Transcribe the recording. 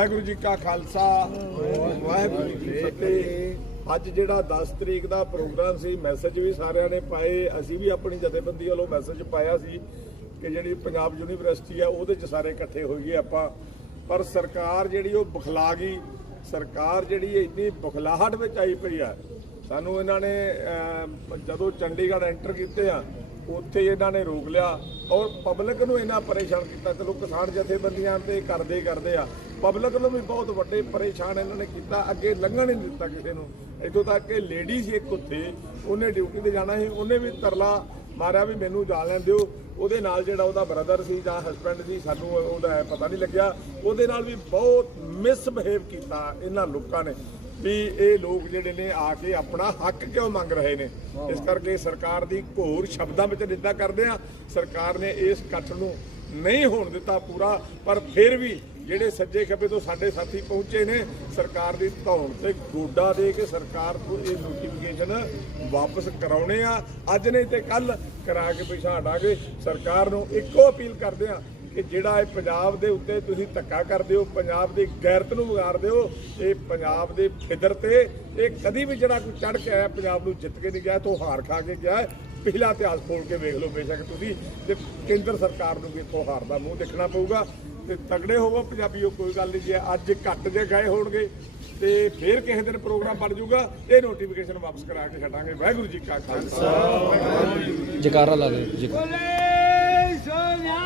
ਵਾਹਿਗੁਰੂ ਜੀ ਕਾ ਖਾਲਸਾ, ਵਾਹਿਗੁਰੂ ਜੀ ਕੀ ਫਤਿਹ। ਅੱਜ ਜਿਹੜਾ 10 ਤਰੀਕ ਦਾ ਪ੍ਰੋਗਰਾਮ ਸੀ ਮੈਸੇਜ ਵੀ ਸਾਰਿਆਂ ਨੇ ਪਾਏ। ਅਸੀਂ ਵੀ ਆਪਣੀ ਜਥੇਬੰਦੀ ਵੱਲੋਂ ਮੈਸੇਜ ਪਾਇਆ ਸੀ ਕਿ ਜਿਹੜੀ ਪੰਜਾਬ ਯੂਨੀਵਰਸਿਟੀ ਆ, ਉਹਦੇ ਚ ਸਾਰੇ ਇਕੱਠੇ ਹੋਈਏ ਆਪਾਂ। ਪਰ ਸਰਕਾਰ ਜਿਹੜੀ ਉਹ ਬਖਲਾ ਗਈ ਸਰਕਾਰ ਜਿਹੜੀ ਇੰਨੀ ਬਖਲਾਹਟ ਵਿੱਚ ਆਈ ਪਈ ਆ। ਸਾਨੂੰ ਇਹਨਾਂ ਨੇ ਜਦੋਂ ਚੰਡੀਗੜ੍ਹ ਐਂਟਰ ਕੀਤੇ ਆ ਉੱਥੇ ਇਹਨਾਂ ਨੇ ਰੋਕ ਲਿਆ ਔਰ ਪਬਲਿਕ ਨੂੰ ਇਹਨਾਂ ਪਰੇਸ਼ਾਨ ਕੀਤਾ। ਚਲੋ ਕਿਸਾਨ ਜਥੇਬੰਦੀਆਂ ਤੇ ਕਰਦੇ ਕਰਦੇ ਆ। ਪਬਲਿਕ ਨੂੰ ਵੀ ਬਹੁਤ ਵੱਡੇ ਪਰੇਸ਼ਾਨ ਇਹਨਾਂ ਨੇ ਕੀਤਾ। ਅੱਗੇ ਲੰਘਣ ਨਹੀਂ ਦਿੱਤਾ ਕਿਸੇ ਨੂੰ। ਇੱਥੋਂ ਤੱਕ ਕਿ ਲੇਡੀ ਸੀ ਇੱਕ ਉੱਥੇ, ਉਹਨੇ ਡਿਊਟੀ ਤੇ ਜਾਣਾ ਸੀ। ਉਹਨੇ ਵੀ ਤਰਲਾ ਮਾਰਿਆ ਵੀ ਮੈਨੂੰ ਜਾ ਲੈਣ ਦਿਓ। ਉਹਦੇ ਨਾਲ ਜਿਹੜਾ ਉਹਦਾ ਬ੍ਰਦਰ ਸੀ ਜਾਂ ਹਸਬੰਡ ਸੀ, ਸਾਨੂੰ ਉਹਦਾ ਹੈ ਪਤਾ ਨਹੀਂ ਲੱਗਿਆ। ਉਹਦੇ ਨਾਲ ਵੀ ਬਹੁਤ ਮਿਸਬਿਹੇਵ ਕੀਤਾ ਇਹਨਾਂ ਲੋਕਾਂ ਨੇ। ਵੀ ਇਹ ਲੋਕ ਜਿਹੜੇ ਨੇ ਆ ਕੇ ਆਪਣਾ ਹੱਕ ਕਿਉਂ ਮੰਗ ਰਹੇ ਨੇ? ਇਸ ਕਰਕੇ ਸਰਕਾਰ ਦੀ ਘੋਰ ਸ਼ਬਦਾਂ ਵਿੱਚ ਨਿੰਦਾ ਕਰਦੇ ਆ। ਸਰਕਾਰ ਨੇ ਇਸ ਇਕੱਠ ਨੂੰ ਨਹੀਂ ਹੋਣ ਦਿੱਤਾ ਪੂਰਾ ਪਰ ਫਿਰ ਵੀ ਜਿਹੜੇ ਸੱਜੇ ਖੱਬੇ ਤੋਂ ਸਾਡੇ ਸਾਥੀ ਪਹੁੰਚੇ ਨੇ ਸਰਕਾਰ ਦੀ ਧੌਣ ਤੇ ਗੋਡਾ ਦੇ ਕੇ ਸਰਕਾਰ ਤੋਂ ਇਹ ਨੋਟੀਫਿਕੇਸ਼ਨ ਵਾਪਸ ਕਰਾਉਣੇ ਆ। ਅੱਜ ਨਹੀਂ ਤੇ ਕੱਲ ਕਰਾ ਕੇ ਪਿਛਾ ਹਟਾਂਗੇ ਸਰਕਾਰ ਨੂੰ ਇੱਕੋ ਅਪੀਲ ਕਰਦੇ ਆ ਕਿ ਜਿਹੜਾ ਇਹ ਪੰਜਾਬ ਦੇ ਉੱਤੇ ਤੁਸੀਂ ਧੱਕਾ ਕਰਦੇ ਹੋ ਪੰਜਾਬ ਦੀ ਗੈਰਤ ਨੂੰ ਵਿਗਾੜਦੇ ਹੋ ਇਹ ਪੰਜਾਬ ਦੇ ਫਿਦਰ ਤੇ ਇਹ ਕਦੀ ਵੀ ਜਿਹੜਾ ਕੋਈ ਚੜ ਕੇ ਆਇਆ ਪੰਜਾਬ ਨੂੰ ਜਿੱਤ ਕੇ ਨਹੀਂ ਗਿਆ ਤੋਂ ਹਾਰ ਖਾ ਕੇ ਗਿਆ ਹੈ। ਪਿਛਲਾ ਇਤਿਹਾਸ ਖੋਲ ਕੇ ਵੇਖ ਲਓ ਬੇਸ਼ੱਕ ਤੁਸੀਂ ਤੇ ਕੇਂਦਰ ਸਰਕਾਰ ਨੂੰ ਵੀ ਇੱਥੋਂ ਹਾਰ ਦਾ ਮੂੰਹ ਦੇਖਣਾ ਪਊਗਾ। ਤੇ ਤਗੜੇ ਹੋਵੋ ਪੰਜਾਬੀਓ ਕੋਈ ਗੱਲ ਨਹੀਂ ਜੇ ਅੱਜ ਘੱਟ ਜੇ ਗਏ ਹੋਣਗੇ ਤੇ ਫੇਰ ਕਿਸੇ ਦਿਨ ਪ੍ਰੋਗਰਾਮ ਬਣ ਜਾਊਗਾ। ਇਹ ਨੋਟੀਫਿਕੇਸ਼ਨ ਵਾਪਸ ਕਰਾ ਕੇ ਛੱਡਾਂਗੇ। ਵਾਹਿਗੁਰੂ ਜੀ ਕਾ ਖਾਲਸਾ। ਜਕਾਰਾ ਲਾ ਦੇ ਜਕਾਰਾ ਬੋਲੇ ਸੋਨਿਆ